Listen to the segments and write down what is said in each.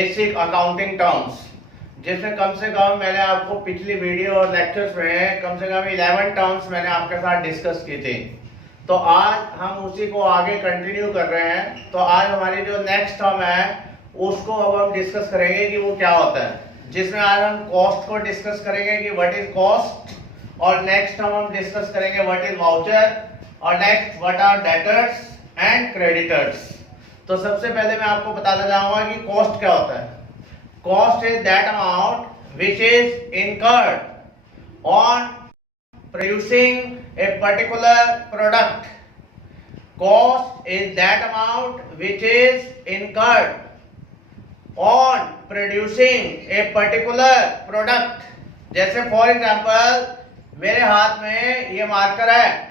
Basic accounting terms, जिसमें कम से कम मैंने आपको पिछली वीडियो और लेक्चर्स में कम से कम 11 टर्म्स मैंने आपके साथ डिस्कस की थी। तो आज हम उसी को आगे कंटिन्यू कर रहे हैं। तो आज हमारी जो नेक्स्ट टर्म है उसको अब हम डिस्कस करेंगे कि वो क्या होता है, जिसमें आज हम कॉस्ट को डिस्कस करेंगे कि व्हाट इज कॉस्ट, और नेक्स्ट टर्म हम डिस्कस करेंगे व्हाट इज वाउचर, और next what are debtors and creditors. तो सबसे पहले मैं आपको बताना चाहूंगा कि कॉस्ट क्या होता है। Cost is that amount which is incurred on producing a particular product. Cost is that amount which is incurred on producing a particular product. जैसे फॉर एग्जांपल मेरे हाथ में ये मार्कर है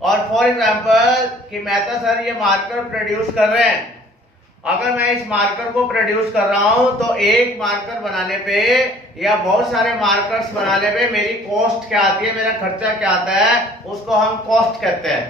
और फॉर एग्जांपल कि मेहता सर ये मार्कर प्रोड्यूस कर रहे हैं। अगर मैं इस मार्कर को प्रोड्यूस कर रहा हूं तो एक मार्कर बनाने पे या बहुत सारे मार्कर्स बनाने पे मेरी कॉस्ट क्या आती है, मेरा खर्चा क्या आता है, उसको हम कॉस्ट कहते हैं।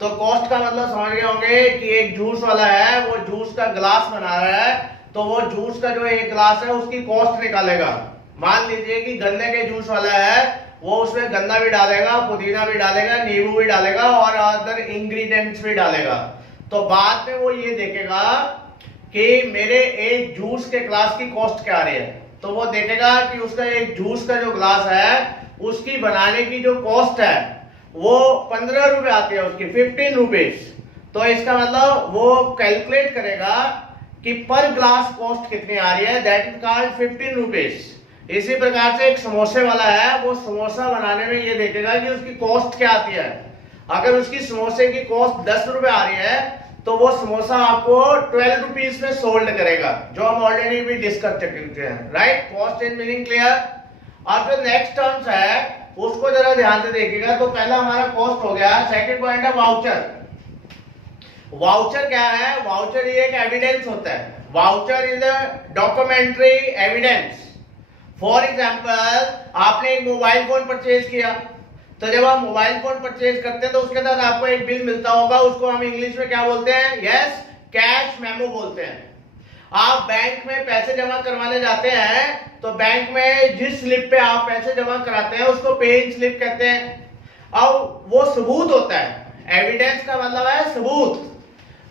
तो कॉस्ट का मतलब समझ गए होंगे कि एक जूस वाला है, वो जूस का ग्लास बना रहा है, तो वो जूस का जो एक ग्लास है उसकी कॉस्ट निकालेगा। मान लीजिए कि गन्ने के जूस वाला है, वो उसमें गन्ना भी डालेगा, पुदीना भी डालेगा, नींबू भी डालेगा और अदर इंग्रेडिएंट्स भी डालेगा। तो बाद में वो ये देखेगा कि मेरे एक जूस के ग्लास की कॉस्ट क्या आ रही है। तो वो देखेगा कि उसका एक जूस का जो ग्लास है उसकी बनाने की जो कॉस्ट है वो 15 रुपए आती है, उसकी 15 रुपीज। तो इसका मतलब वो कैलकुलेट करेगा कि पर ग्लास कॉस्ट कितनी आ रही है, दैट इज कॉल्ड 15 रुपीज। इसी प्रकार से एक समोसे वाला है, वो समोसा बनाने में ये देखेगा कि उसकी कॉस्ट क्या आती है। अगर उसकी समोसे की कॉस्ट 10 रुपए आ रही है तो वो समोसा आपको 12 रुपीज में सोल्ड करेगा, जो हम ऑलरेडी भी डिस्कस कर चुके हैं, right. Cost is meaning clear. और जो नेक्स्ट टर्म्स है उसको जरा ध्यान से देखिएगा। तो पहला हमारा कॉस्ट हो गया। सेकंड पॉइंट है वाउचर। वाउचर क्या है? वाउचर ये एक एविडेंस होता है। Voucher is a documentary evidence. For example आपने एक मोबाइल फोन परचेज किया, तो जब आप मोबाइल फोन परचेज करते हैं तो उसके साथ आपको एक बिल मिलता होगा, उसको हम इंग्लिश में क्या बोलते हैं? यस, कैश मेमो बोलते हैं। आप बैंक में पैसे जमा करवाने जाते हैं तो बैंक में जिस स्लिप पे आप पैसे जमा कराते हैं उसको पेइंग स्लिप कहते हैं। अब वो सबूत होता है। एविडेंस का मतलब है सबूत।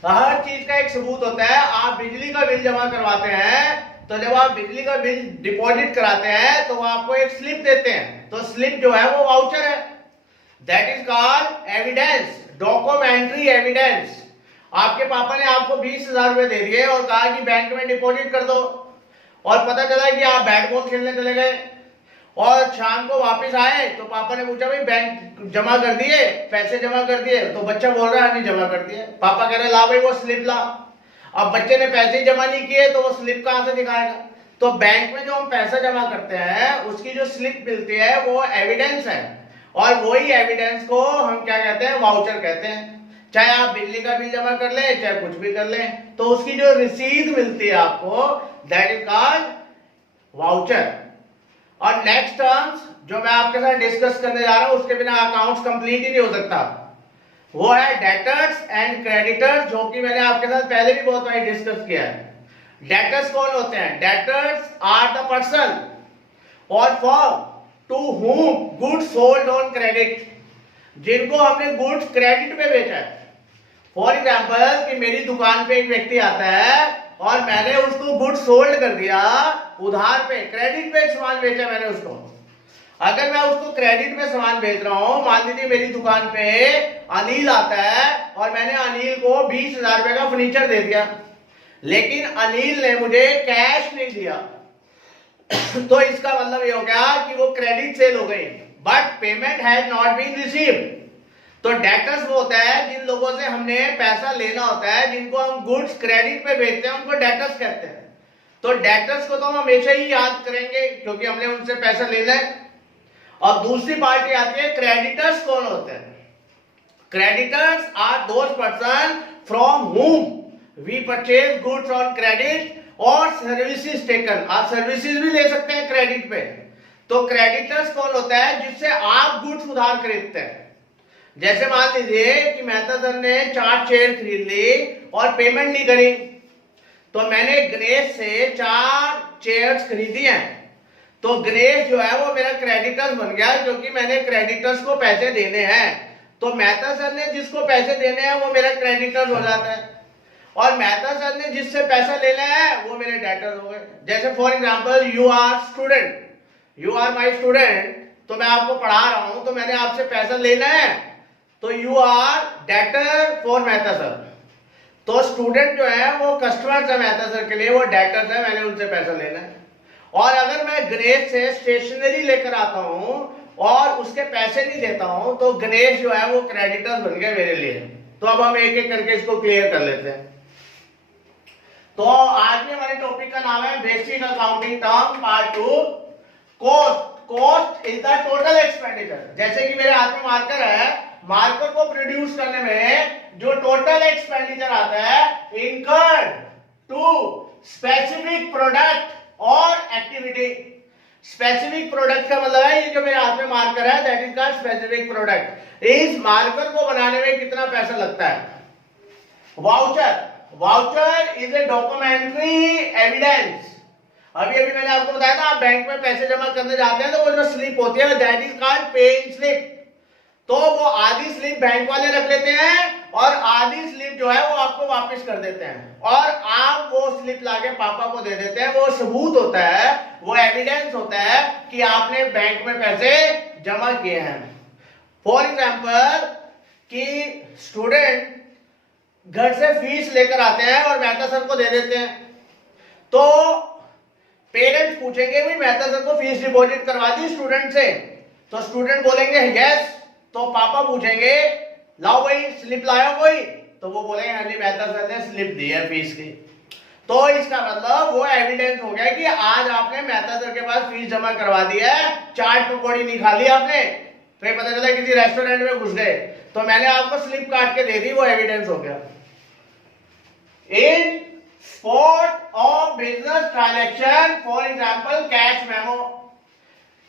हर चीज का एक सबूत होता है। आप बिजली का बिल जमा करवाते हैं तो जब आप बिजली का बिल डिपॉजिट कराते हैं तो वो आपको एक स्लिप देते हैं, तो स्लिप जो है वो वाउचर है। That is called evidence, documentary evidence. आपके पापा ने आपको 20,000 रुपए दे दिए और कहा कि बैंक में डिपॉजिट कर दो, और पता चला कि आप बैट बॉल खेलने चले गए और शाम को वापस आए तो पापा ने पूछा भाई बैंक जमा कर दिए, पैसे जमा कर दिए? तो बच्चा बोल रहा है नहीं जमा कर दिए। पापा कह रहे ला भाई वो स्लिप ला। अब बच्चे ने पैसे जमा नहीं किए तो वो स्लिप कहां से दिखाएगा? तो बैंक में जो हम पैसा जमा करते हैं उसकी जो स्लिप मिलती है वो एविडेंस है, और वही एविडेंस को हम क्या कहते हैं? वाउचर कहते हैं। चाहे आप बिजली का बिल जमा कर ले, चाहे कुछ भी कर ले, तो उसकी जो रसीद मिलती है आपको, दैट इज कॉल्ड वाउचर। और नेक्स्ट टर्म्स जो मैं आपके साथ डिस्कस करने जा रहा हूं उसके बिना अकाउंट्स कंप्लीट ही नहीं हो सकता, वो है डेटर्स एंड क्रेडिटर्स, जो कि मैंने आपके साथ पहले भी बहुत बार डिस्कस किया है। डेटर्स कौन होते हैं? डेटर्स आर द पर्सन और firm to whom goods sold on credit, जिनको हमने गुड्स क्रेडिट पे बेचा है। फॉर एग्जांपल कि मेरी दुकान पे एक व्यक्ति आता है और मैंने उसको गुड्स सोल्ड कर दिया उधार पे, क्रेडिट पे सामान बेचा मैंने उसको। अगर मैं उसको क्रेडिट पे सामान बेच रहा हूं, मान लीजिए मेरी दुकान पे अनिल आता है और मैंने अनिल को 20,000 रुपए का फर्नीचर दे दिया, लेकिन अनिल ने मुझे कैश नहीं दिया, तो इसका मतलब ये हो गया कि वो क्रेडिट सेल हो गई, but payment has not been received. तो डेटर्स वो होता है जिन लोगों से हमने पैसा लेना होता है, जिनको हम गुड्स क्रेडिट पे बेचते हैं, उनको डेटर्स कहते हैं। तो डेटर्स को तो हम हमेशा ही याद करेंगे क्योंकि हमने उनसे पैसा लेना है। और दूसरी पार्टी आती है क्रेडिटर्स। कौन होते हैं? Creditors are those person from whom we purchase goods on credit और सर्विसेज टेकन। आप सर्विसेज भी ले सकते हैं क्रेडिट पे। तो क्रेडिटर्स कौन होता है? जिससे आप गुड्स उधार खरीदते हैं। जैसे मान लीजिए कि मेहता सर ने 4 चेयर खरीद ली और पेमेंट नहीं करी, तो मैंने गणेश से 4 चेयर्स खरीदी हैं, तो गणेश जो है वो मेरा क्रेडिटर्स बन गया क्योंकि मैंने क्रेडिटर्स को पैसे देने हैं। तो मेहता सर ने जिसको पैसे देने हैं वो मेरा क्रेडिटर्स हो जाता है, और मेहता सर ने जिससे पैसा लेना है वो मेरे डेटर्स हो गए। जैसे for example you are student, you are my student, तो मैं आपको पढ़ा रहा हूं, तो मैंने आपसे पैसा लेना है, तो you are debtor for Mehta sir. तो स्टूडेंट जो है वो कस्टमर्स है मेहता सर के लिए, वो डेटर्स है, मैंने उनसे पैसा लेना है। और अगर मैं गणेश से स्टेशनरी लेकर आता हूं और उसके पैसे नहीं देता हूं, तो गणेश जो है वो क्रेडिटर्स बन गए मेरे लिए। तो अब हम एक एक करके इसको क्लियर कर लेते हैं। तो आज भी हमारे टॉपिक का नाम है basic accounting term part 2, cost. Cost is the total expenditure. जैसे कि मेरे हाथ में मार्कर है, मार्कर को प्रोड्यूस करने में जो टोटल एक्सपेंडिचर आता है इनकर्ड टू स्पेसिफिक प्रोडक्ट और एक्टिविटी। स्पेसिफिक प्रोडक्ट का मतलब है ये जो मेरे हाथ में मार्कर है, that is called specific product. इस मार्कर को बनाने में कितना पैसा लगता है? Voucher. Voucher is a documentary evidence. अभी अभी मैंने आपको बताया था, आप बैंक में पैसे जमा करने जाते हैं तो वो जो स्लिप होती है that is called paying slip. तो वो आधी स्लिप बैंक वाले रख लेते हैं और आधी स्लिप जो है वो आपको वापस कर देते हैं, और आप वो स्लिप लाके पापा को दे देते हैं। वो सबूत होता है, वो एविडेंस होता है कि आपने बैंक में पैसे जमा किए हैं। फॉर एग्जाम्पल कि स्टूडेंट घर से फीस लेकर आते हैं और मेहता सर को दे देते हैं, तो पेरेंट्स पूछेंगे भी मेहता सर को फीस डिपॉजिट करवा दी स्टूडेंट से, तो स्टूडेंट बोलेंगे यस, तो पापा पूछेंगे लाओ भाई स्लिप लाया कोई, तो वो बोलेंगे हाँ जी मेहता सर ने स्लिप दी है फीस की। तो इसका मतलब वो एविडेंस हो गया कि आज आपने मेहता सर के पास फीस जमा करवा दी है, चाट पकौड़ी नहीं खा ली आपने, फिर पता चला किसी रेस्टोरेंट में घुस गए, तो मैंने आपको स्लिप काट के दे दी, वो एविडेंस हो गया। इन spot of business transaction, for example cash memo,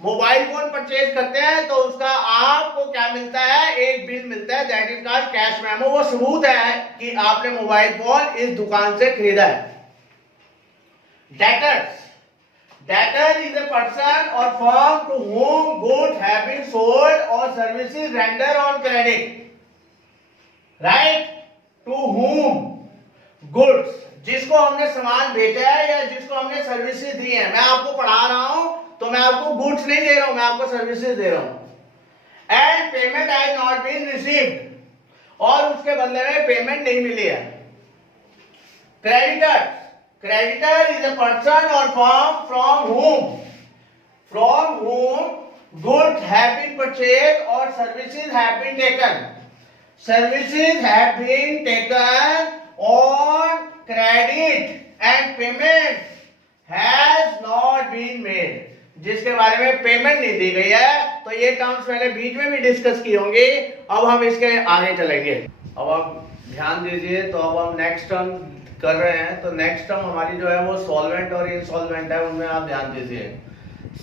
mobile phone purchase करते हैं तो उसका आपको क्या मिलता है? एक बिल मिलता है, that is called cash memo. वो सबूत है कि आपने मोबाइल फोन इस दुकान से खरीदा है। Debtors. Debtor is a person or firm to whom goods have been sold or services rendered on credit. Right? To whom goods, जिसको हमने सामान बेचा है या जिसको हमने सर्विसेज दी है। मैं आपको पढ़ा रहा हूं तो मैं आपको गुड्स नहीं दे रहा हूं, मैं आपको सर्विसेज दे रहा हूं। And payment has not been received, और उसके बदले में पेमेंट नहीं मिली है। Creditor. Creditor is a person or firm from whom goods have been purchased or services have been taken. Services have been taken on credit and payment has not been made. जिसके बारे में payment नहीं दी गई है, तो ये terms मैंने बीच में भी डिस्कस की होंगी। अब हम इसके आगे चलेंगे। अब आप ध्यान दीजिए, तो अब हम नेक्स्ट टर्म कर रहे हैं। तो नेक्स्ट टर्म हमारी जो है वो सॉल्वेंट और इंसॉल्वेंट है, उनमें आप ध्यान दीजिए।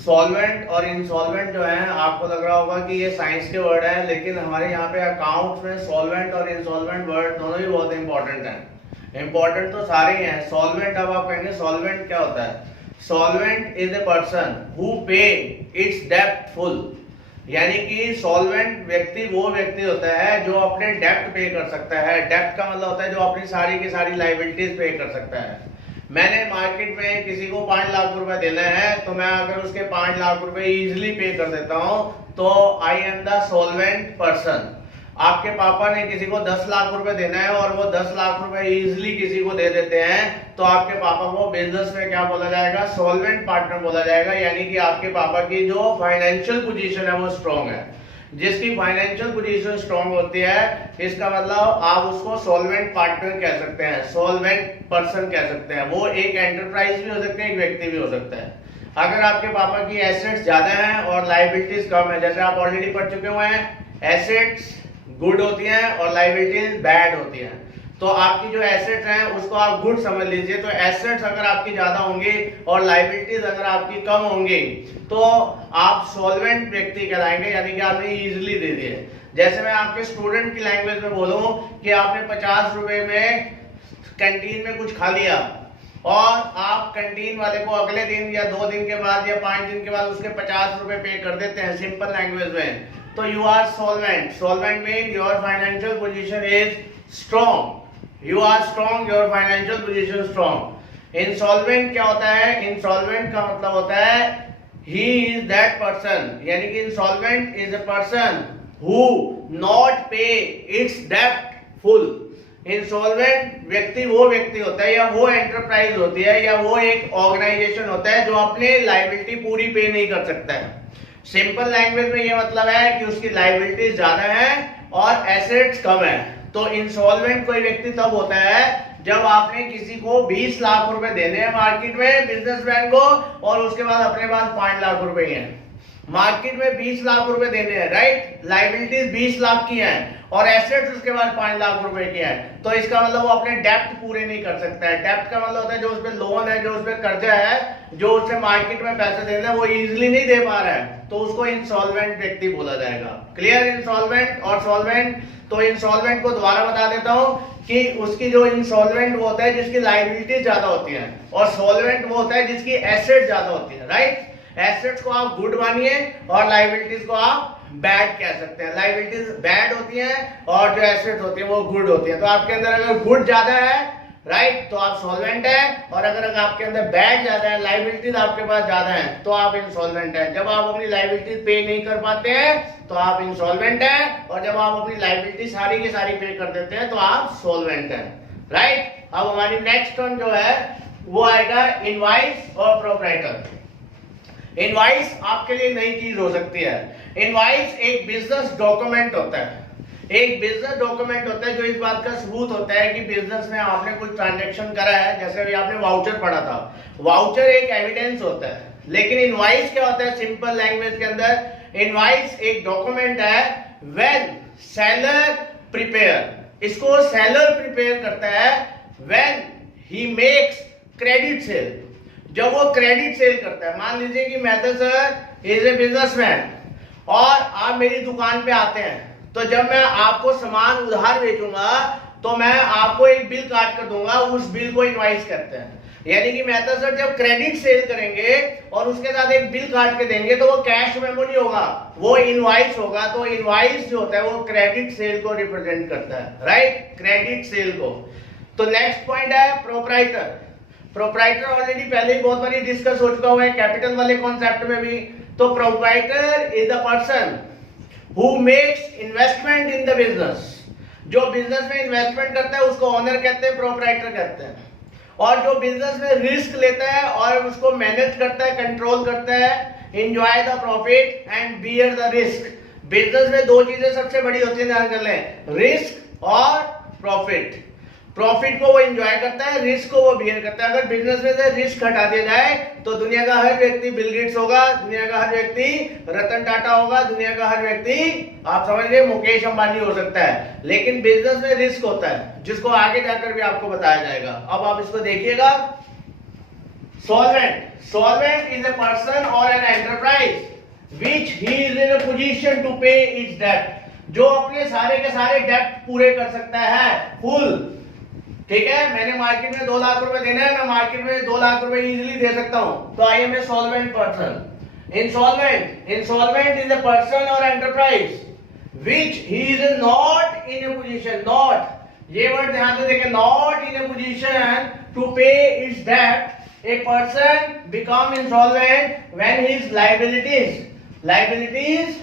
सॉल्वेंट और इंसॉल्वेंट जो है, आपको लग रहा होगा कि ये साइंस के वर्ड है, लेकिन हमारे यहाँ पे अकाउंट्स में सॉल्वेंट और इंसॉल्वेंट वर्ड दोनों ही बहुत इंपॉर्टेंट हैं। इंपॉर्टेंट तो सारे ही हैं। सॉल्वेंट, अब आप कहेंगे सॉल्वेंट क्या होता है? Solvent is a person who पे इट्स डेब्ट फुल, यानी कि सॉल्वेंट व्यक्ति वो व्यक्ति होता है जो अपने डेब्ट पे कर सकता है। डेब्ट का मतलब होता है जो अपनी सारी की सारी लायबिलिटीज पे कर सकता है। मैंने मार्केट में किसी को 5 लाख रुपए देना है, तो मैं अगर उसके 5 लाख रुपए इजीली पे कर देता हूं, तो I am the solvent person. आपके पापा ने किसी को 10 लाख रुपए देना है और वो 10 लाख रुपए इजीली किसी को दे देते हैं, तो आपके पापा को बिजनेस में क्या बोला जाएगा? सॉल्वेंट पार्टनर बोला जाएगा। यानी कि आपके पापा की जो फाइनेंशियल पोजीशन है वो स्ट्रांग है। जिसकी फाइनेंशियल पोजीशन स्ट्रांग होती है, इसका मतलब आप उसको सॉल्वेंट पार्टनर कह सकते हैं, सॉल्वेंट पर्सन कह सकते हैं। वो एक एंटरप्राइज भी हो सकते हैं, एक व्यक्ति भी हो सकता है। अगर आपके पापा की एसेट्स ज्यादा हैं और लायबिलिटीज कम है, जैसे आप ऑलरेडी पढ़ चुके हुए हैं, एसेट्स गुड होती हैं और लायबिलिटीज बैड होती हैं। तो आपकी जो एसेट्स हैं उसको आप गुड समझ लीजिए। तो एसेट्स अगर आपकी ज्यादा होंगी और लायबिलिटीज अगर आपकी कम होंगी, तो आप सॉल्वेंट व्यक्ति कहलाएंगे, यानी कि आपने इजीली दे दिए। जैसे मैं आपके स्टूडेंट की लैंग्वेज में बोलूं कि आपने 50 रुपए में कैंटीन में कुछ खा लिया, और आप कैंटीन वाले को अगले दिन या 2 दिन के बाद या 5 दिन के बाद उसके 50 रुपए पे कर देते हैं सिंपल लैंग्वेज में, तो you are solvent. Solvent mean your financial position is strong, you are strong, your financial position strong. Insolvent क्या होता है? इंसॉल्वेंट का मतलब होता है ही इज दैट पर्सन, यानी कि insolvent is a person who not पे इट्स डेब्ट फुल। इंसॉल्वेंट व्यक्ति वो व्यक्ति होता है या वो एंटरप्राइज होती है या वो एक ऑर्गेनाइजेशन होता है जो अपने लायबिलिटी पूरी पे नहीं कर सकता है। सिंपल लैंग्वेज में ये मतलब है कि उसकी लायबिलिटी ज्यादा है और एसेट्स कम है। तो इंसॉल्वेंट कोई व्यक्ति तब होता है जब आपने किसी को 20 लाख रुपए देने हैं मार्केट में बिजनेसमैन को, और उसके बाद अपने पास 5 लाख रुपए हैं। मार्केट में 20 लाख रुपए देने हैं, राइट, लायबिलिटीज 20 लाख की हैं और एसेट्स उसके बाद 5 लाख रुपए के हैं। तो इसका मतलब वो अपने डेप्ट पूरे नहीं कर सकता है। डेप्ट का मतलब होता है जो उस पे लोन है, जो उस पे कर्जा है, जो उससे मार्केट में पैसे देना है वो इजीली नहीं दे पा रहा है, तो उसको इंसॉल्वेंट व्यक्ति बोला जाएगा। क्लियर? इंसॉल्वेंट और सॉल्वेंट। तो इंसॉल्वेंट को दोबारा बता देता हूं कि उसकी जो इंसॉल्वेंट वो होता है जिसकी लायबिलिटी ज्यादा होती है, और सॉल्वेंट वो होता है जिसकी एसेट ज्यादा होती है, राइट। एसेट्स को आप गुड मानिए और लायबिलिटीज को आप बैड कह सकते हैं। लायबिलिटीज बैड होती हैं और जो एसेट्स होती है वो गुड होती है। तो आपके अंदर अगर गुड ज्यादा है, राइट, तो आप सॉल्वेंट है, और अगर आपके अंदर बैड ज्यादा है, लायबिलिटीज आपके पास ज्यादा है, तो आप इंसॉल्वेंट है। जब आप अपनी लायबिलिटीज पे नहीं कर पाते हैं तो आप इंसॉल्वेंट है, और जब आप अपनी लायबिलिटी सारी की सारी पे कर देते हैं तो आप सॉल्वेंट है, राइट। अब हमारी नेक्स्ट टर्म जो है वो आएगा इनवॉइस और प्रोप्राइटर। इनवॉइस आपके लिए नई चीज हो सकती है। इनवॉइस एक बिजनेस डॉक्यूमेंट होता है, एक बिजनेस डॉक्यूमेंट होता है जो इस बात का सबूत होता है कि बिजनेस में आपने कुछ ट्रांजैक्शन करा है। जैसे अभी आपने वाउचर पढ़ा था, वाउचर एक एविडेंस होता है। लेकिन इनवॉइस क्या होता है सिंपल लैंग्वेज के अंदर? इनवॉइस एक डॉक्यूमेंट है व्हेन सेलर प्रिपेयर, इसको सेलर प्रिपेयर करता है when he makes credit sale, जब वो क्रेडिट सेल करता है। मान लीजिए कि मैं तो सर इज ए बिजनेसमैन और आप मेरी दुकान पे आते हैं, तो जब मैं आपको सामान उधार बेचूंगा तो मैं आपको एक बिल काट कर दूंगा, उस बिल को इनवॉइस करते हैं। यानी कि मैं तो सर जब क्रेडिट सेल करेंगे और उसके साथ एक बिल काट के देंगे तो वो कैश मेमो नहीं होगा, वो इनवॉइस होगा। तो इनवॉइस जो होता है वो क्रेडिट सेल को रिप्रेजेंट करता है, राइट, क्रेडिट सेल को। तो नेक्स्ट पॉइंट है प्रोप्राइटर। प्रोप्राइटर ऑलरेडी पहले ही बहुत बारी डिस्कस हो चुका हुआ है कैपिटल वाले कॉन्सेप्ट में भी। तो proprietor is the person who makes investment in the business, जो बिजनेस में इन्वेस्टमेंट करता है उसको ओनर कहते हैं, प्रोप्राइटर कहते हैं। और जो बिजनेस में रिस्क लेता है और उसको मैनेज करता है, कंट्रोल करता है, enjoy the profit and bear the risk. Business में दो चीजें सबसे बड़ी होती है, ध्यान कर लें, रिस्क और प्रॉफिट। प्रॉफिट को वो एंजॉय करता है, रिस्क को वो बियर करता है। अगर बिजनेस में से रिस्क हटा दिया जाए तो दुनिया का हर व्यक्ति बिल गेट्स होगा, दुनिया का हर व्यक्ति रतन टाटा होगा, दुनिया का हर व्यक्ति आप समझ गए मुकेश अंबानी हो सकता है। लेकिन बिजनेस में रिस्क होता है जिसको आगे जाकर भी आपको बताया जाएगा। अब आप इसको देखिएगा। Solvent, solvent is a person और an enterprise which he is in a position to pay its डेब्ट, जो अपने सारे के सारे डेब्ट पूरे कर सकता है फुल। ठीक है, मैंने मार्केट में 2 लाख रुपए देना है, मैं मार्केट में 2 लाख रुपए इजीली दे सकता हूं, तो I am a solvent person. Insolvent, insolvent is a person और enterprise which he is not in a position, not, ये वर्ड ध्यान से देखें, not in a position to pay its डेब्ट। A person become insolvent when his liabilities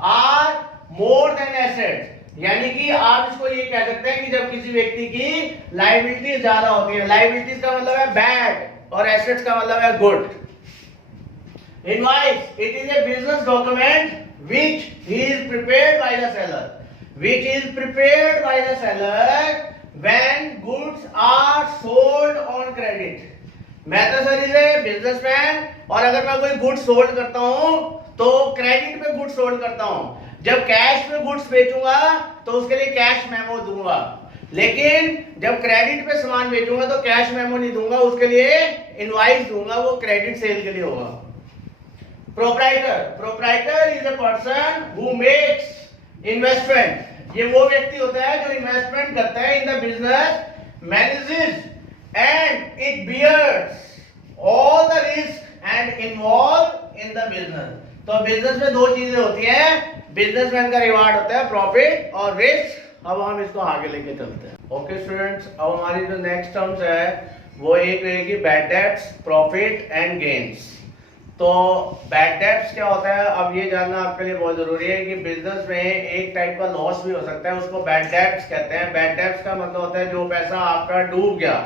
are more than assets. यानी कि आप इसको ये कह सकते हैं कि जब किसी व्यक्ति की लायबिलिटी ज्यादा होती है, लायबिलिटीज का मतलब है बैड और एसेट्स का मतलब है good. Invoice, it is a business document which he is prepared by the seller, which is prepared by the seller when goods are sold on credit. मैं तो सर इज ए बिजनेसमैन और अगर मैं कोई goods sold करता हूं तो credit पे गुड्स सोल्ड करता हूं। जब कैश में गुड्स बेचूंगा तो उसके लिए कैश मेमो दूंगा, लेकिन जब क्रेडिट पे सामान बेचूंगा तो कैश मेमो नहीं दूंगा, उसके लिए इनवॉइस दूंगा, वो क्रेडिट सेल के लिए होगा। Proprietor, proprietor is a person who makes investment, ये वो व्यक्ति होता है जो इन्वेस्टमेंट करता है in the business, manages and it bears all the risk and involved in the business. तो बिजनेस में दो चीजें होती हैं, बिजनेसमैन का रिवार्ड होता है प्रॉफिट और रिस्क। अब हम इसको आगे लेके चलते हैं। ओके स्टूडेंट्स, अब हमारी जो नेक्स्ट टर्म्स है वो एक रहेगी bad debts, profit and gains. तो बैड डेब्ट्स क्या होता है, अब ये जानना आपके लिए बहुत जरूरी है कि बिजनेस में एक टाइप का लॉस भी हो सकता है, उसको बैड डेब्ट्स कहते हैं। बैड डेब्ट्स का मतलब होता है जो पैसा आपका डूब गया।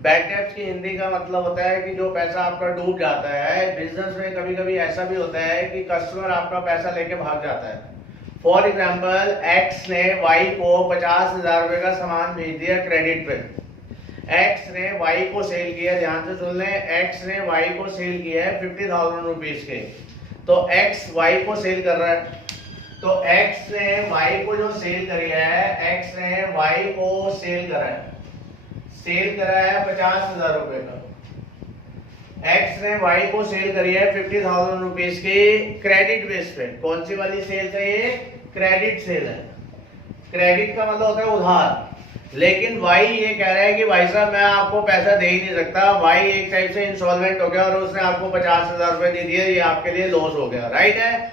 बैड डेब्ट्स की हिंदी का मतलब होता है कि जो पैसा आपका डूब जाता है। बिजनेस में कभी कभी ऐसा भी होता है कि कस्टमर आपका पैसा लेके भाग जाता है। फॉर एग्जाम्पल, एक्स ने वाई को 50,000 रुपए का सामान भेज दिया क्रेडिट पे। एक्स ने वाई को सेल किया, ध्यान से सुन लें, एक्स ने वाई को सेल किया है 50,000 रुपीज के। तो एक्स वाई को सेल कर रहा है, तो एक्स ने वाई को जो सेल करी है, एक्स ने वाई को सेल करा है 50,000 रुपए का। एक्स ने वाई को सेल करी है 50,000 रुपीज की क्रेडिट बेस पे। कौन सी वाली सेल है ये? क्रेडिट सेल है। क्रेडिट का मतलब होता है उधार। लेकिन वाई ये कह रहा है कि भाई साहब मैं आपको पैसा दे ही नहीं सकता। वाई एक टाइप से इंसॉल्वेंट हो गया और उसने आपको 50,000 रुपए दे दिए, ये आपके लिए लॉस हो गया, राइट है।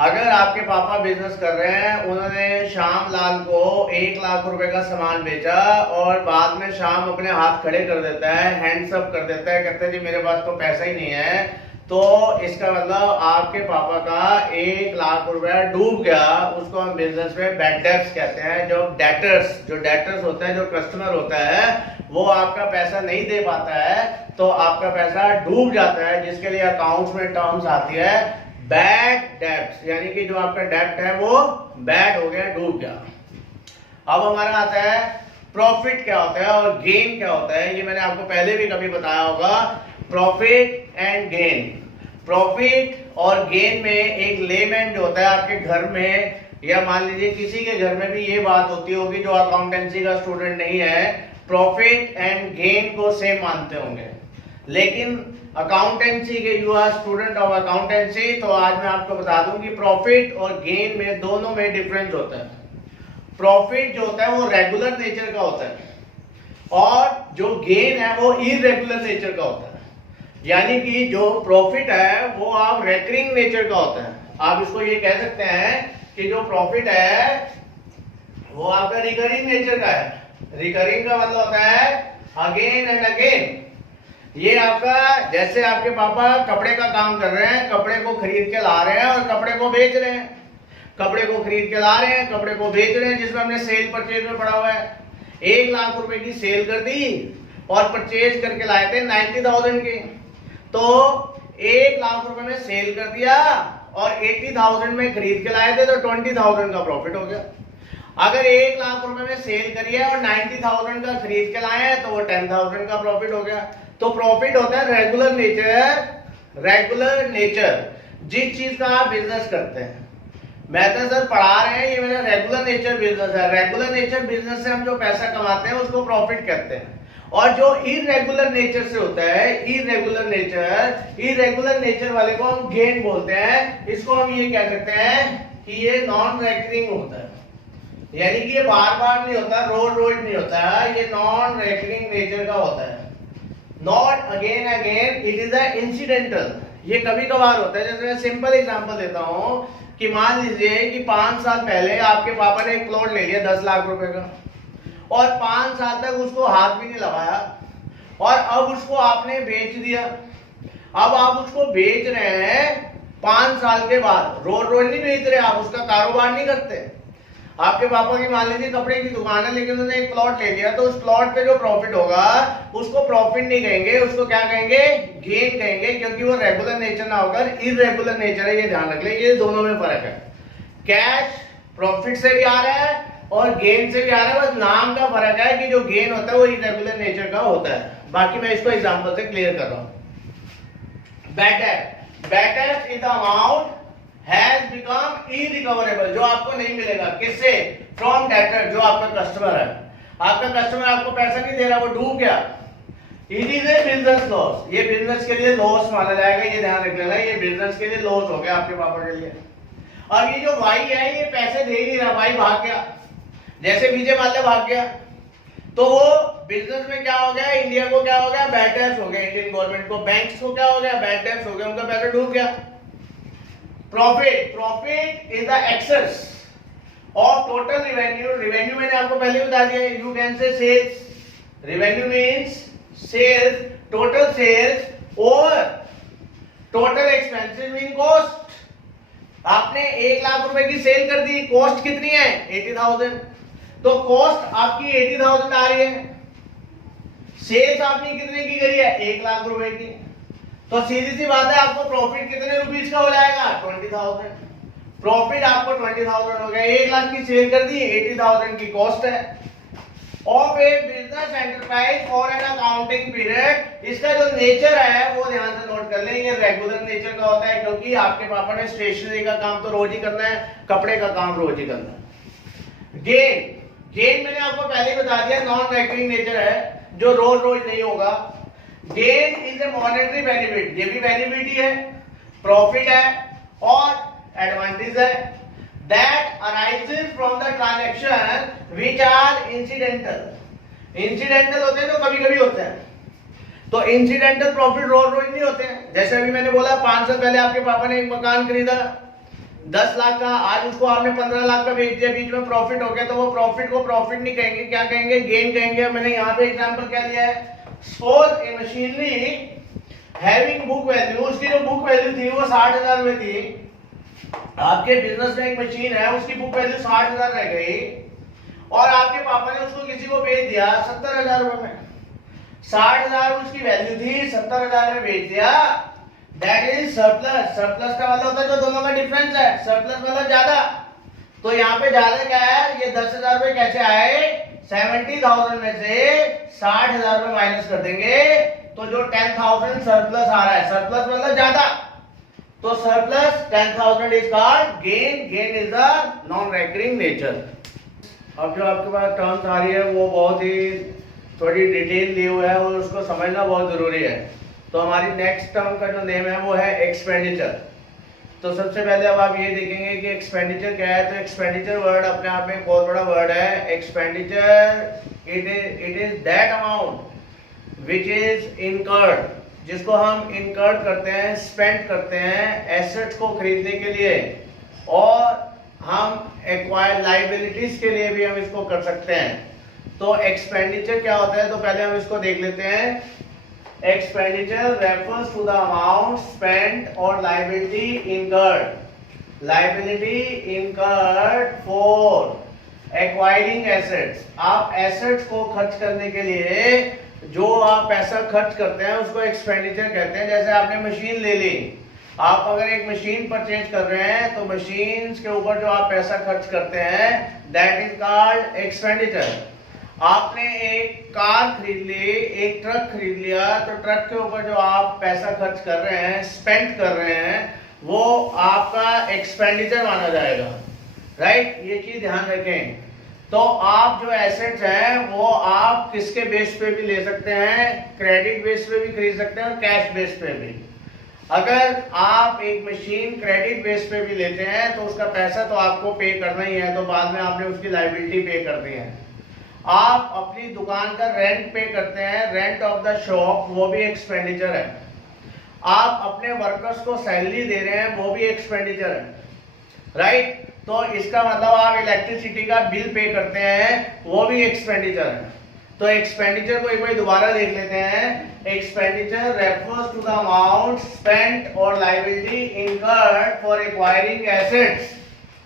अगर आपके पापा बिजनेस कर रहे हैं, उन्होंने शाम लाल को 1 लाख रुपए का सामान बेचा और बाद में शाम अपने हाथ खड़े कर देता है, हैंड्स अप कर देता है, कहता है जी मेरे पास तो पैसा ही नहीं है, तो इसका मतलब आपके पापा का 1 लाख रुपया डूब गया। उसको हम बिजनेस में बैड डेब्ट्स कहते हैं। जो डेटर्स होता है, जो कस्टमर होता है, वो आपका पैसा नहीं दे पाता है, तो आपका पैसा डूब जाता है, जिसके लिए अकाउंट्स में टर्म्स आती है बैड डेब्ट्स, यानी कि जो आपका डेब्ट है वो बैड हो गया, डूब गया। अब हमारा आता है प्रॉफिट क्या होता है और गेन क्या होता है। ये मैंने आपको पहले भी कभी बताया होगा, प्रॉफिट एंड गेन। प्रॉफिट और गेन में एक लेमैन जो होता है आपके घर में, या मान लीजिए किसी के घर में भी ये बात होती होगी जो अकाउंटेंसी का स्टूडेंट नहीं है, प्रॉफिट एंड गेन को सेम मानते होंगे। लेकिन अकाउंटेंसी के, you are student of accountancy, तो आज मैं आपको बता दूं कि प्रॉफिट और गेन में दोनों में डिफरेंस होता है। प्रॉफिट जो होता है वो रेगुलर नेचर का होता है और जो गेन है वो इरेगुलर नेचर का होता है। यानी कि जो प्रॉफिट है वो आप रेकरिंग नेचर का होता है। आप इसको ये कह सकते हैं कि जो प्रॉफिट है वो आपका रिकरिंग नेचर का है। रिकरिंग का मतलब होता है अगेन एंड अगेन। ये आपका, जैसे आपके पापा कपड़े का काम कर रहे हैं, कपड़े को खरीद के ला रहे हैं और कपड़े को बेच रहे हैं, कपड़े को खरीद के ला रहे हैं, कपड़े को बेच रहे हैं, जिसमें हमने सेल परचेज में पड़ा हुआ है। 1 लाख रुपए की सेल कर दी और परचेज करके लाए थे 90,000 की, तो 1 लाख रुपए में सेल कर दिया और 80,000 में खरीद के लाए थे, तो 20,000 का प्रॉफिट हो गया। अगर 1 लाख रुपए में सेल करी है और 90,000 का खरीद के लाए हैं, तो वो 10,000 का प्रॉफिट हो गया। तो प्रॉफिट होता है रेगुलर नेचर, जिस चीज का आप बिजनेस करते हैं। मैं तो सर पढ़ा रहे हैं, ये मेरा रेगुलर नेचर बिजनेस है। रेगुलर नेचर बिजनेस से हम जो पैसा कमाते हैं उसको प्रॉफिट कहते हैं। और जो इरेगुलर नेचर से होता है, इरेगुलर नेचर वाले को हम गेन बोलते हैं। इसको हम ये कह सकते हैं कि ये नॉन रेकरिंग होता है, यानी कि ये बार बार नहीं होता, रोज नहीं होता है, ये नॉन रेकरिंग नेचर का होता है। Not again, it is a incidental. ये कभी कभार होता है। जैसे मैं सिंपल एग्जांपल देता हूं कि मान लीजिए कि 5 साल पहले आपके पापा ने एक प्लॉट ले लिया 10 लाख रुपए का और 5 साल तक उसको हाथ भी नहीं लगाया और अब उसको आपने बेच दिया। अब आप उसको बेच रहे हैं 5 साल के बाद, रोज नहीं बेच रहे, आप उसका कारोबार नहीं करते। आपके पापा की मान लीजिए कपड़े की दुकान है, लेकिन उन्होंने एक प्लॉट ले लिया, तो उस प्लॉट पे जो प्रॉफिट होगा उसको प्रॉफिट नहीं कहेंगे, उसको क्या कहेंगे? गेन कहेंगे, क्योंकि वो रेगुलर नेचर ना होकर इरेगुलर नेचर है। ये ध्यान रख ले, ये दोनों में फर्क है। कैश प्रॉफिट से भी आ रहा है और गेन से भी आ रहा है, बस नाम का फर्क है कि जो गेन होता है वो इरेगुलर नेचर का होता है। बाकी मैं इसको एग्जाम्पल से क्लियर कर रहा हूं। बैड डेब्ट is the amount has become irrecoverable, जो आपको नहीं मिलेगा। किससे? फ्रॉम डेटर, जो आपका कस्टमर है। आपका कस्टमर आपको पैसा नहीं दे रहा, वो डूब गया। It is a business loss, ये बिजनेस के लिए लॉस माना जाएगा, ये ध्यान रख लेना। ये बिजनेस के लिए लॉस हो गया आपके पापा के लिए। और ये जो वाई है, ये पैसे दे ही नहीं रहा, वाई भाग गया। जैसे विजय माल्या भाग गया, तो वो बिजनेस में क्या हो गया, इंडिया को क्या हो गया, बैड टैक्स हो गया, इंडियन गवर्नमेंट को, बैंक्स को क्या हो गया, बैड टैक्स हो गया, उनका पैसा डूब गया। Profit is the excess of total revenue. Revenue मैंने आपको पहले बता दिया, you can say sales, revenue means sales, total sales और टोटल एक्सपेंसेस मीन कॉस्ट। आपने 1 लाख रुपए की सेल कर दी, कॉस्ट कितनी है 80,000, तो कॉस्ट आपकी 80,000 आ रही है। सेल्स आपने कितने की करी है 1 लाख रुपए की, तो सीधी सी बात है आपको प्रॉफिट कितने रुपीस का हो जाएगा 20,000। प्रॉफिट आपको 20,000 हो गया, 1 लाख की सेल कर दी, 80,000 की कॉस्ट है। Of A business enterprise for an accounting period, इसका जो नेचर है वो ध्यान से नोट कर लें, ये रेगुलर नेचर का होता है, क्योंकि आपके पापा ने स्टेशनरी का काम तो रोज ही करना है, कपड़े का काम रोज ही करना है। गेन मैंने आपको पहले ही बता दिया नॉन रेकरिंग नेचर है, जो रोज रोज नहीं होगा। Gain is a monetary benefit, ये भी बेनिफिट ही है, प्रॉफिट है और एडवांटेज है। That arises from the transaction which are incidental. Incidental होते हैं तो कभी कभी होते हैं, तो इन्सिडेंटल प्रॉफिट रोज रोज नहीं होते हैं। जैसे अभी मैंने बोला 5 साल पहले आपके पापा ने एक मकान खरीदा 10 लाख का, आज उसको आपने 15 लाख का बेच दिया, बीच में प्रॉफिट हो गया, तो वो प्रॉफिट को प्रॉफिट नहीं कहेंगे, क्या कहेंगे, गेन कहेंगे। मैंने यहाँ पे एग्जांपल क्या दिया है, सपोज ए मशीनरी हैविंग बुक वैल्यू, उसकी जो बुक वैल्यू थी वो 60,000 में थी। आपके बिजनेस में एक मशीन है, उसकी बुक वैल्यू 60,000 रह गई और आपके पापा ने उसको किसी को बेच दिया 70,000 रुपए में। 60,000 उसकी वैल्यू थी, 70,000 में बेच दिया, दैट इज सरप्लस। सरप्लस का मतलब होता है जो दोनों का डिफरेंस है, सरप्लस मतलब ज्यादा। तो यहाँ पे ज्यादा क्या है, ये 10,000 रुपए कैसे आए, 70,000 में से 60,000 रुपए माइनस कर देंगे, तो जो 10,000 सरप्लस आ रहा है, सरप्लस मतलब ज्यादा, तो surplus 10,000 is called gain. Gain is the non recurring nature. अब जो आपके पास टर्म्स आ रही है वो बहुत ही थोड़ी डिटेल दी हुई है और उसको समझना बहुत जरूरी है। तो हमारी नेक्स्ट टर्म का जो नेम है वो है एक्सपेंडिचर। तो सबसे पहले अब आप ये देखेंगे कि एक्सपेंडिचर क्या है। तो एक्सपेंडिचर वर्ड अपने आप में एक बहुत बड़ा वर्ड है। Expenditure it is that amount which is incurred, जिसको हम इनकर्ड करते हैं, स्पेंड करते हैं एसेट्स को खरीदने के लिए, और हम एक्वायर लाइबिलिटीज के लिए भी हम इसको कर सकते हैं। तो एक्सपेंडिचर क्या होता है, तो पहले हम इसको देख लेते हैं। Expenditure refers to the amount spent और liability incurred. Liability incurred for acquiring assets. आप एसेट्स को खर्च करने के लिए जो आप पैसा खर्च करते हैं उसको एक्सपेंडिचर कहते हैं। जैसे आपने मशीन ले ली, आप अगर एक मशीन परचेज कर रहे हैं तो मशीन के ऊपर जो आप पैसा खर्च करते हैं दैट इज कॉल्ड एक्सपेंडिचर। आपने एक कार खरीद ली, एक ट्रक खरीद लिया, तो ट्रक के ऊपर जो आप पैसा खर्च कर रहे हैं, स्पेंड कर रहे हैं, वो आपका एक्सपेंडिचर माना जाएगा, राइट। ये चीज ध्यान रखें। तो आप जो एसेट्स हैं वो आप किसके बेस पे भी ले सकते हैं, क्रेडिट बेस पे भी खरीद सकते हैं और कैश बेस पे भी। अगर आप एक मशीन क्रेडिट बेस पे भी लेते हैं तो उसका पैसा तो आपको पे करना ही है, तो बाद में आपने उसकी लायबिलिटी पे करनी है। आप अपनी दुकान का रेंट पे करते हैं, रेंट ऑफ द शॉप, वो भी एक्सपेंडिचर है। आप अपने वर्कर्स को सैलरी दे रहे हैं, वो भी एक्सपेंडिचर है, राइट। तो इसका मतलब आप इलेक्ट्रिसिटी का बिल पे करते हैं, वो भी एक्सपेंडिचर है। तो एक्सपेंडिचर को एक बार दोबारा देख लेते हैं। Expenditure refers to the amount spent और liability incurred for acquiring assets,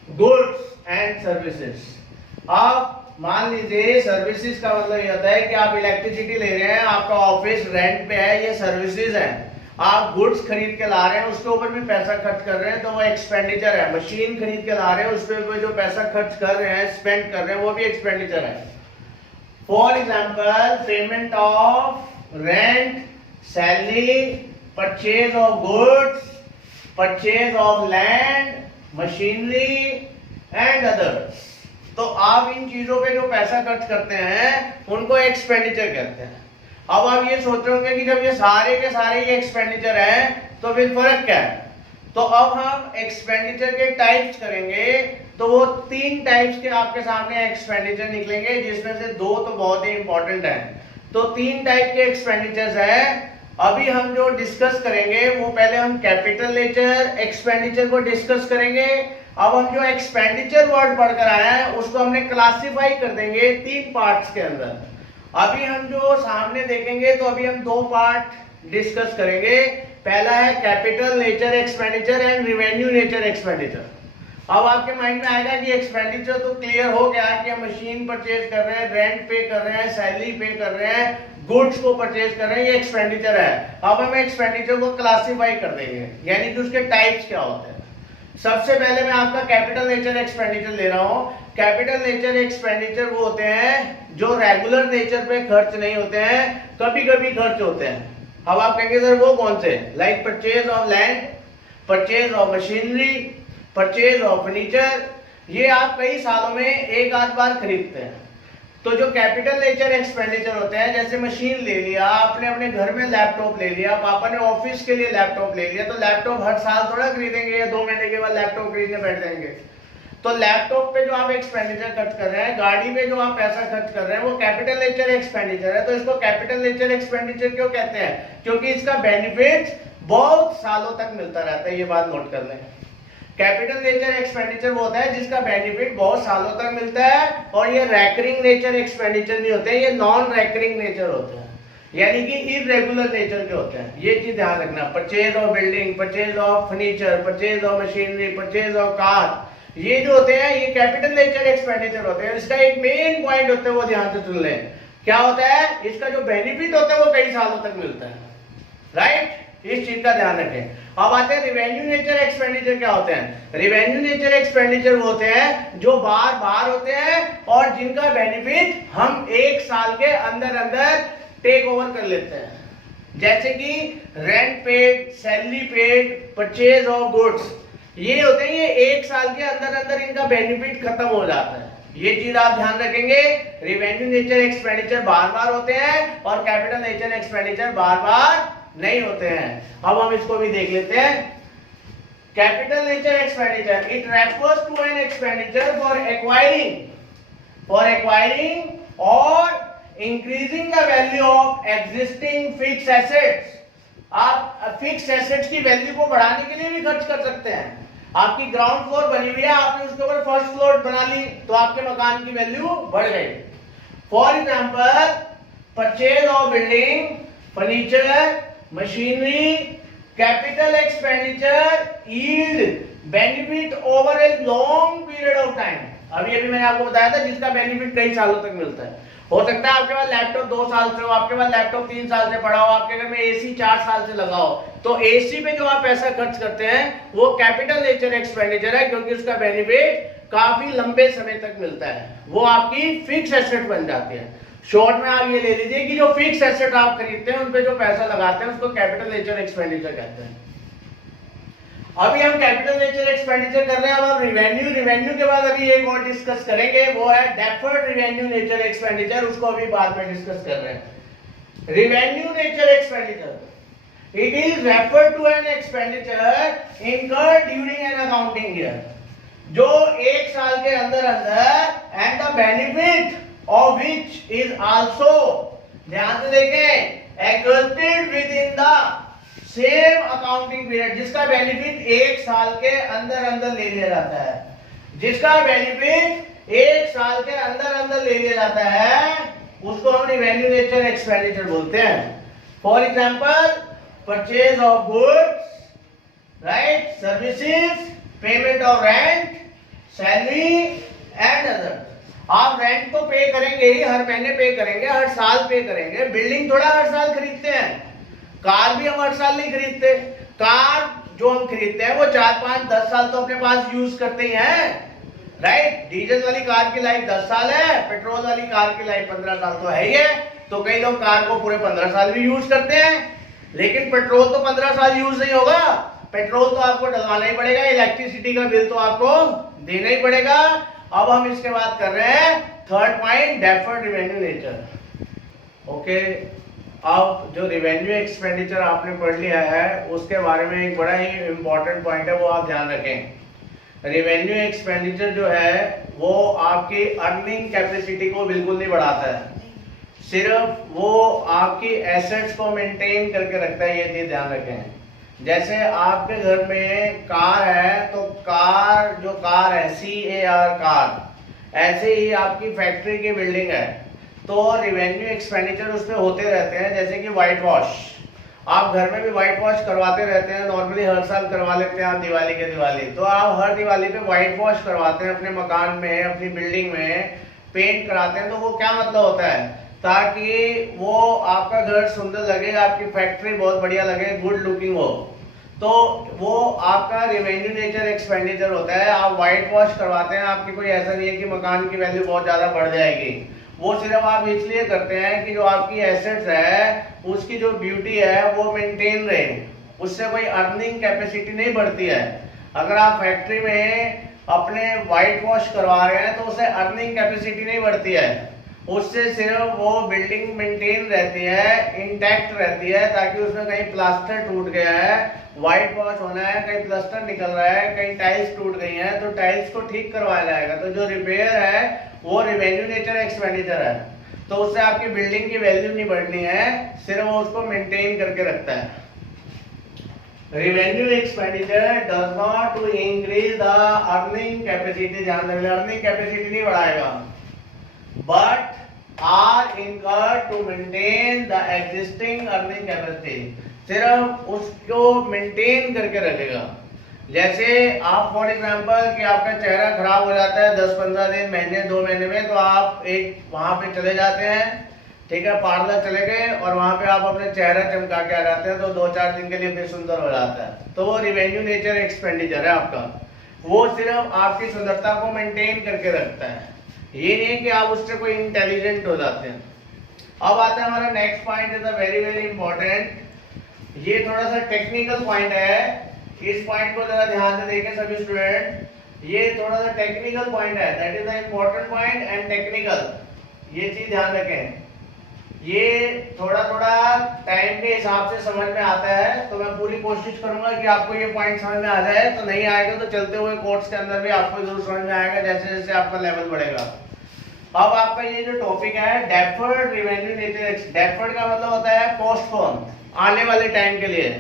goods and services. आप मान लीजिए सर्विसेज का मतलब ये होता है कि आप इलेक्ट्रिसिटी ले रहे हैं, आपका ऑफिस रेंट पे है, ये सर्विसेज है। आप गुड्स खरीद के ला रहे हैं, उसके ऊपर भी पैसा खर्च कर रहे हैं, तो वो एक्सपेंडिचर है। मशीन खरीद के ला रहे हैं, उस पर जो पैसा खर्च कर रहे हैं, स्पेंड कर रहे हैं, वो भी एक्सपेंडिचर है। For example payment of rent, salary, purchase of goods, purchase of land, machinery and others. तो आप इन चीजों पे जो पैसा खर्च करते हैं उनको एक्सपेंडिचर कहते हैं। अब आप ये सोच रहे होंगे कि जब ये सारे के सारे ये एक्सपेंडिचर हैं तो फिर फर्क क्या है। तो अब हम एक्सपेंडिचर के टाइप्स करेंगे। तो वो 3 टाइप्स के आपके सामने एक्सपेंडिचर निकलेंगे, जिसमें से 2 तो बहुत ही इंपॉर्टेंट है। तो 3 टाइप के एक्सपेंडिचर्स है। अभी हम जो डिस्कस करेंगे वो पहले हम कैपिटल नेचर एक्सपेंडिचर को डिस्कस करेंगे। अब हम जो एक्सपेंडिचर वर्ड पढ़कर आए हैं उसको हमने क्लासिफाई कर देंगे 3 पार्ट्स के अंदर। अभी हम जो सामने देखेंगे तो अभी हम 2 पार्ट डिस्कस करेंगे। पहला है capital nature expenditure and revenue nature expenditure. अब आपके माइंड में आएगा कि एक्सपेंडिचर तो क्लियर हो गया कि हम मशीन परचेज कर रहे हैं, रेंट पे कर रहे हैं, सैलरी पे कर रहे हैं, गुड्स को परचेज कर रहे हैं, ये एक्सपेंडिचर है। अब हम एक्सपेंडिचर को क्लासिफाई कर देंगे, यानी कि उसके टाइप्स क्या होते हैं। सबसे पहले मैं आपका कैपिटल नेचर एक्सपेंडिचर ले रहा हूं। कैपिटल नेचर एक्सपेंडिचर वो होते हैं जो रेगुलर नेचर पे खर्च नहीं होते हैं, कभी कभी खर्च होते हैं। अब आप कहेंगे सर वो कौन से, like purchase of land, purchase of machinery, purchase of furniture, ये आप कई सालों में एक आध बार खरीदते हैं। तो जो कैपिटल नेचर एक्सपेंडिचर होते हैं, जैसे मशीन ले लिया आपने, अपने घर में लैपटॉप ले लिया, पापा ने ऑफिस के लिए लैपटॉप ले लिया, तो लैपटॉप हर साल थोड़ा खरीदेंगे या 2 महीने के बाद लैपटॉप खरीदने बैठ जाएंगे। तो लैपटॉप पे जो आप एक्सपेंडिचर खर्च कर रहे हैं, गाड़ी पे जो आप पैसा खर्च कर रहे हैं, वो कैपिटल नेचर एक्सपेंडिचर है। तो इसको कैपिटल नेचर एक्सपेंडिचर क्यों कहते हैं, क्योंकि इसका बेनिफिट बहुत सालों तक मिलता रहता है। ये बात नोट कर लें, कैपिटल नेचर एक्सपेंडिचर वो होता है जिसका बेनिफिट बहुत सालों तक मिलता है, और ये रैकरिंग नेचर एक्सपेंडिचर नहीं होते हैं, ये नॉन रैकरिंग नेचर होते हैं, यानी कि इरेगुलर नेचर के होते हैं। ये चीज ध्यान रखना, purchase of building, purchase of furniture, purchase of machinery, purchase of car, ये जो होते हैं ये कैपिटल नेचर एक्सपेंडिचर होते हैं। इसका एक मेन पॉइंट होता है, वो ध्यान से सुन लें, क्या होता है, इसका जो बेनिफिट होता है वो कई सालों तक मिलता है, राइट, इस चीज का ध्यान रखें। अब आते हैं रिवेन्यू नेचर एक्सपेंडिचर क्या होते हैं। रिवेन्यू नेचर एक्सपेंडिचर वो होते हैं जो बार बार होते हैं और जिनका बेनिफिट हम 1 साल के अंदर अंदर टेक ओवर कर लेते हैं, जैसे कि rent paid, salary paid, purchase of goods, ये होते हैं, ये 1 साल के अंदर अंदर इनका बेनिफिट खत्म हो जाता है। ये चीज आप ध्यान रखेंगे, रिवेन्यू नेचर एक्सपेंडिचर बार बार होते हैं और कैपिटल नेचर एक्सपेंडिचर बार बार नहीं होते हैं। अब हम इसको भी देख लेते हैं। Capital nature expenditure, it refers to an expenditure for acquiring और increasing the value of existing fixed assets. आप फिक्स्ड एसेट्स की वैल्यू को बढ़ाने के लिए भी खर्च कर सकते हैं। आपकी ग्राउंड फ्लोर बनी हुई है, आपने उसके ऊपर फर्स्ट फ्लोर बना ली, तो आपके मकान की वैल्यू बढ़ गई। For example, purchase of building, furniture, machinery, capital expenditure yield benefit over a long period of time. अभी मैंने आपको बताया था जिसका बेनिफिट कई सालों तक मिलता है। हो सकता है आपके पास लैपटॉप 2 साल से हो, आपके पास लैपटॉप 3 साल से पड़ा हो, आपके घर में एसी 4 साल से लगा हो, तो एसी पे जो आप पैसा खर्च करते हैं वो कैपिटल नेचर एक्सपेंडिचर है, क्योंकि उसका बेनिफिट काफी लंबे समय तक मिलता है, वो आपकी फिक्स एसेट बन जाती है। शॉर्ट में आप ये ले लीजिए कि जो फिक्स एसेट आप खरीदते हैं उन पे जो पैसा लगाते हैं उसको कैपिटल नेचर एक्सपेंडिचर कहते हैं। अभी हम कैपिटल नेचर एक्सपेंडिचर कर रहे हैं, अब हम रिवेन्यू के बाद अभी एक और डिस्कस करेंगे, वो है डेफर्ड रिवेन्यू नेचर एक्सपेंडिचर, उसको अभी बाद में डिस्कस कर रहे हैं। Revenue nature expenditure, it is referred to an expenditure incurred during an accounting year, जो 1 साल के अंदर अंदर and the benefit of which is also, ध्यान से देखें, exhausted within the same accounting period, जिसका बेनिफिट 1 साल के अंदर अंदर ले लिया जाता है, जिसका बेनिफिट 1 साल के अंदर अंदर ले लिया जाता है, उसको हम रिवेन्यू नेचर एक्सपेंडिचर बोलते हैं। For example, purchase of goods, right, services, payment of rent, salary and other. आप रेंट तो पे करेंगे ही, हर महीने पे करेंगे, हर साल पे करेंगे। बिल्डिंग थोड़ा हर साल खरीदते हैं, कार भी हम हर साल नहीं खरीदते। कार जो हम खरीदते हैं वो 4, 5, 10 साल तो अपने पास यूज करते ही हैं, राइट। डीजल वाली कार की लाइफ 10 साल है, पेट्रोल वाली कार की लाइफ 15 साल तो है ही है। तो कई लोग कार को पूरे 15 साल भी यूज करते हैं, लेकिन पेट्रोल तो 15 साल यूज नहीं होगा। पेट्रोल तो आपको डलवाना ही पड़ेगा, इलेक्ट्रिसिटी का बिल तो आपको देना ही पड़ेगा। अब हम इसके बाद कर रहे हैं third point, deferred revenue nature. Okay, अब जो रिवेन्यू एक्सपेंडिचर आपने पढ़ लिया है उसके बारे में एक बड़ा ही इंपॉर्टेंट पॉइंट है, वो आप ध्यान रखें। रेवेन्यू एक्सपेंडिचर जो है वो आपकी अर्निंग कैपेसिटी को बिल्कुल नहीं बढ़ाता है, सिर्फ वो आपकी एसेट्स को मेंटेन करके रखता है। ये चीज ध्यान रखें। जैसे आपके घर में कार है तो कार जो कार है CAR कार, ऐसे ही आपकी फैक्ट्री की बिल्डिंग है तो रिवेन्यू एक्सपेंडिचर उसमें होते रहते हैं। जैसे कि वाइट वॉश, आप घर में भी वाइट वॉश करवाते रहते हैं, नॉर्मली हर साल करवा लेते हैं आप दिवाली के दिवाली, तो आप हर दिवाली पे वाइट वॉश करवाते हैं अपने मकान में, अपनी बिल्डिंग में पेंट कराते हैं। तो वो क्या मतलब होता है, ताकि वो आपका घर सुंदर लगे, आपकी फैक्ट्री बहुत बढ़िया लगे, गुड लुकिंग हो, तो वो आपका रेवेन्यू नेचर एक्सपेंडिचर होता है। आप व्हाइट वॉश करवाते हैं, आपकी कोई ऐसा नहीं है कि मकान की वैल्यू बहुत ज्यादा बढ़ जाएगी, वो सिर्फ आप इसलिए करते हैं कि जो आपकी एसेट्स है उसकी जो ब्यूटी है वो मेंटेन रहे, उससे कोई अर्निंग कैपेसिटी नहीं बढ़ती है। अगर आप फैक्ट्री में अपने व्हाइट वॉश करवा रहे हैं तो उससे अर्निंग कैपेसिटी नहीं बढ़ती है, उससे सिर्फ वो बिल्डिंग मेंटेन रहती है, इंटैक्ट रहती है, ताकि उसमें कहीं प्लास्टर टूट गया है, व्हाइट वॉश होना है, कहीं प्लास्टर निकल रहा है, कहीं टाइल्स टूट गई हैं तो टाइल्स को ठीक करवाया जाएगा। तो जो रिपेयर है वो रेवेन्यू नेचर एक्सपेंडिचर है, तो उससे आपकी बिल्डिंग की वैल्यू नहीं बढ़नी है, सिर्फ वो उसको मेंटेन करके रखता है। Revenue expenditure does not to increase the earning capacity, ध्यान रखिए, अर्निंग कैपेसिटी नहीं बढ़ाएगा, but are incurred to maintain the existing earning capacity, सिर्फ उसको मेंटेन करके रखेगा। जैसे आप फॉर एग्जांपल कि आपका चेहरा खराब हो जाता है 10-15 दिन, महीने 2 महीने में, तो आप एक वहां पे चले जाते हैं, ठीक है, पार्लर चले गए और वहां पे आप अपने चेहरा चमका के आ जाते हैं, तो 2-4 दिन के लिए फिर सुंदर हो जाता है। तो वो रिवेन्यू नेचर एक्सपेंडिचर है आपका, वो सिर्फ आपकी सुंदरता को मेंटेन करके रखता है, ये नहीं कि आप उससे कोई इंटेलिजेंट हो जाते हैं। अब आता है हमारा next point, is a very very important, ये थोड़ा सा टेक्निकल पॉइंट है, इस पॉइंट को जरा ध्यान से देखें सभी स्टूडेंट, ये थोड़ा सा टेक्निकल पॉइंट है, that is the important point and technical, ये चीज ध्यान रखें। ये थोड़ा थोड़ा टाइम के हिसाब से समझ में आता है, तो मैं पूरी कोशिश करूंगा कि आपको ये पॉइंट समझ में आ जाए, तो नहीं आएगा तो चलते हुए कोर्स के अंदर भी आपको जरूर समझ में आएगा जैसे जैसे आपका लेवल बढ़ेगा। अब आपका ये जो टॉपिक है डेफर्ड रिवेन्यू नेचर, डेफर्ड का मतलब होता है पोस्टपोन, आने वाले टाइम के लिए।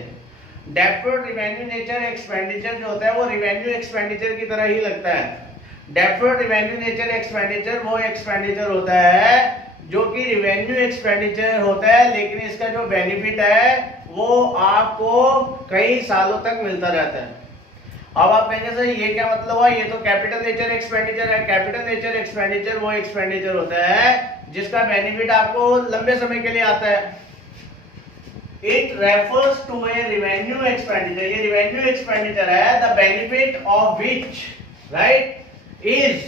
डेफर्ड रिवेन्यू नेचर एक्सपेंडिचर जो होता है वो रिवेन्यू एक्सपेंडिचर की तरह ही लगता है। डेफर्ड रिवेन्यू नेचर एक्सपेंडिचर वो एक्सपेंडिचर होता है जो कि रिवेन्यू एक्सपेंडिचर होता है, लेकिन इसका जो बेनिफिट है वो आपको कई सालों तक मिलता रहता है। अब आप कहेंगे सर ये क्या मतलब हुआ, ये तो कैपिटल नेचर एक्सपेंडिचर है। कैपिटल नेचर एक्सपेंडिचर वो एक्सपेंडिचर होता है जिसका बेनिफिट आपको लंबे समय के लिए आता है। It refers to a revenue expenditure, ये revenue expenditure है, the benefit of which, right, is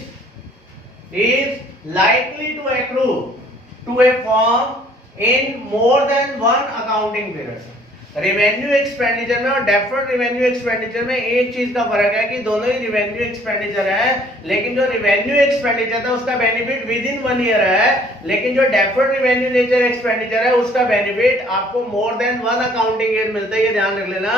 likely to accrue to a firm in more than one accounting period। Revenue expenditure में और डेफर्ड रेवेन्यू एक्सपेंडिचर में एक चीज का फर्क है कि दोनों ही रेवेन्यू एक्सपेंडिचर है, लेकिन जो रेवेन्यू एक्सपेंडिचर था उसका बेनिफिट विद इन 1 ईयर है, लेकिन जो डेफर्ड रेवेन्यू नेचर एक्सपेंडिचर है उसका बेनिफिट आपको मोर देन 1 अकाउंटिंग ईयर मिलता है। ये ध्यान रख लेना,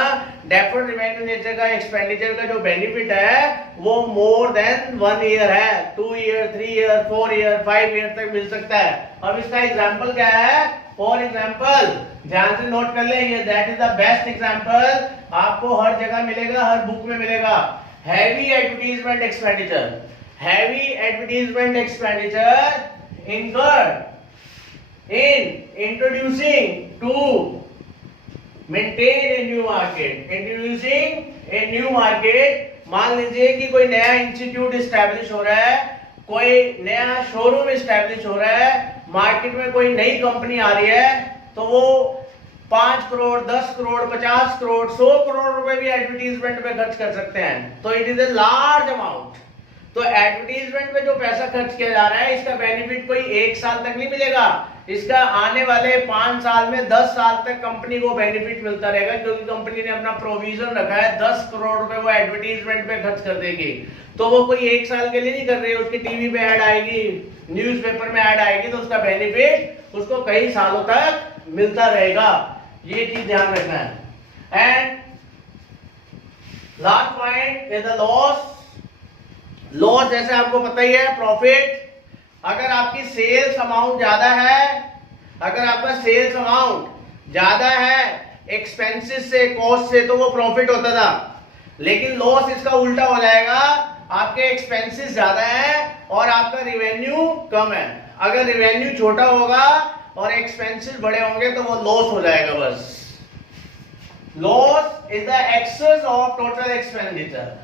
डेफर्ड रेवेन्यू नेचर का एक्सपेंडिचर का जो बेनिफिट है वो मोर देन 1 ईयर है, 2 ईयर, 3 ईयर, 4 ईयर, 5 ईयर तक मिल सकता है। अब इसका एग्जाम्पल क्या है, फॉर एग्जाम्पल ध्यान से नोट कर ले, ये that is the best example, आपको हर जगह मिलेगा, हर बुक में मिलेगा। Heavy advertisement expenditure, heavy advertisement expenditure incurred in introducing to maintain a new market, introducing a new market. मान लीजिए कि कोई नया इंस्टीट्यूट एस्टैब्लिश हो रहा है, कोई नया शोरूम एस्टैब्लिश हो रहा है, मार्केट में कोई नई कंपनी आ रही है, तो वो 5 करोड़, 10 करोड़, 50 करोड़, 100 करोड़ रुपए भी एडवर्टीजमेंट पे खर्च कर सकते हैं। तो it is a large amount. तो एडवर्टीजमेंट पे जो पैसा खर्च किया जा रहा है इसका बेनिफिट कोई 1 साल तक नहीं मिलेगा, इसका आने वाले 5 साल में 10 साल तक कंपनी को बेनिफिट मिलता रहेगा, क्योंकि कंपनी ने अपना प्रोविजन रखा है 10 करोड़ रुपए वो एडवर्टीजमेंट पे खर्च कर देगी। तो वो कोई 1 साल के लिए नहीं कर रही है, उसकी टीवी पे ऐड आएगी, न्यूज़पेपर में ऐड आएगी, तो उसका बेनिफिट उसको कई सालों तक मिलता रहेगा। ये चीज ध्यान रखना है। And last point is the loss loss जैसे आपको पता ही है, प्रॉफिट। अगर आपकी सेल्स अमाउंट ज्यादा है, अगर आपका सेल्स अमाउंट ज्यादा है एक्सपेंसेस से, कॉस्ट से, तो वो प्रॉफिट होता था। लेकिन लॉस इसका उल्टा हो जाएगा, आपके एक्सपेंसेस ज्यादा है और आपका रिवेन्यू कम है। अगर रिवेन्यू छोटा होगा और एक्सपेंसेस बड़े होंगे तो वो लॉस हो जाएगा बस। Loss is the excess of total expenditure,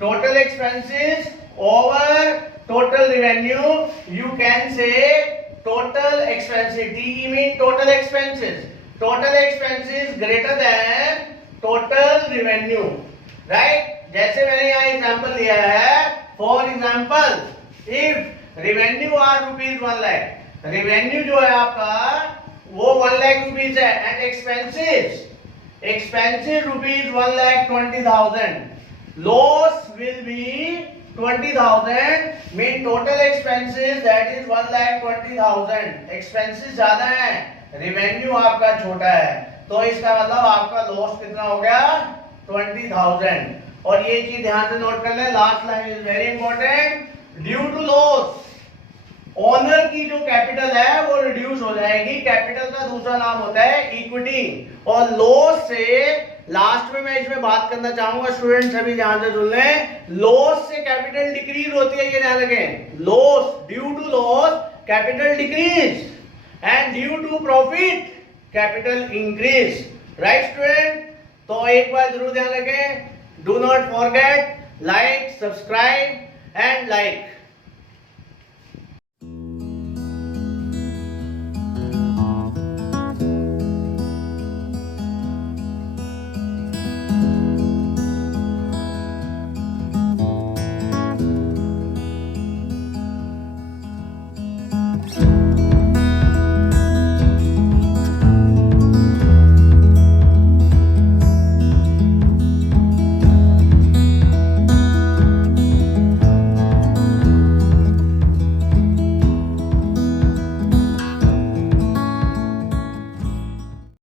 total expenses over total revenue. You can say total expenses. TE means total expenses. Total expenses greater than total revenue, right? जैसे मैंने यहाँ एग्जांपल लिया है, for example if revenue are rupees 1 lakh, revenue जो है आपका वो 1 lakh rupees है, and expenses rupees 1,20,000, loss will be 20,000, mean total expenses that is 1,20,000. expenses ज्यादा है, revenue आपका छोटा है, तो इसका मतलब आपका लॉस कितना हो गया? 20,000। और ये चीज ध्यान से नोट कर ले, last line is very important. Due to loss owner की जो कैपिटल है वो रिड्यूस हो जाएगी। कैपिटल का दूसरा नाम होता है इक्विटी। और लॉस से लास्ट में मैं इसमें बात करना चाहूंगा, स्टूडेंट सभी ध्यान से सुन लें, लॉस से कैपिटल डिक्रीज होती है, ये ध्यान रखें। Loss, due to loss capital decrease, and due to profit capital increase, right student? तो एक बात जरूर ध्यान रखें, do not forget like, subscribe and like.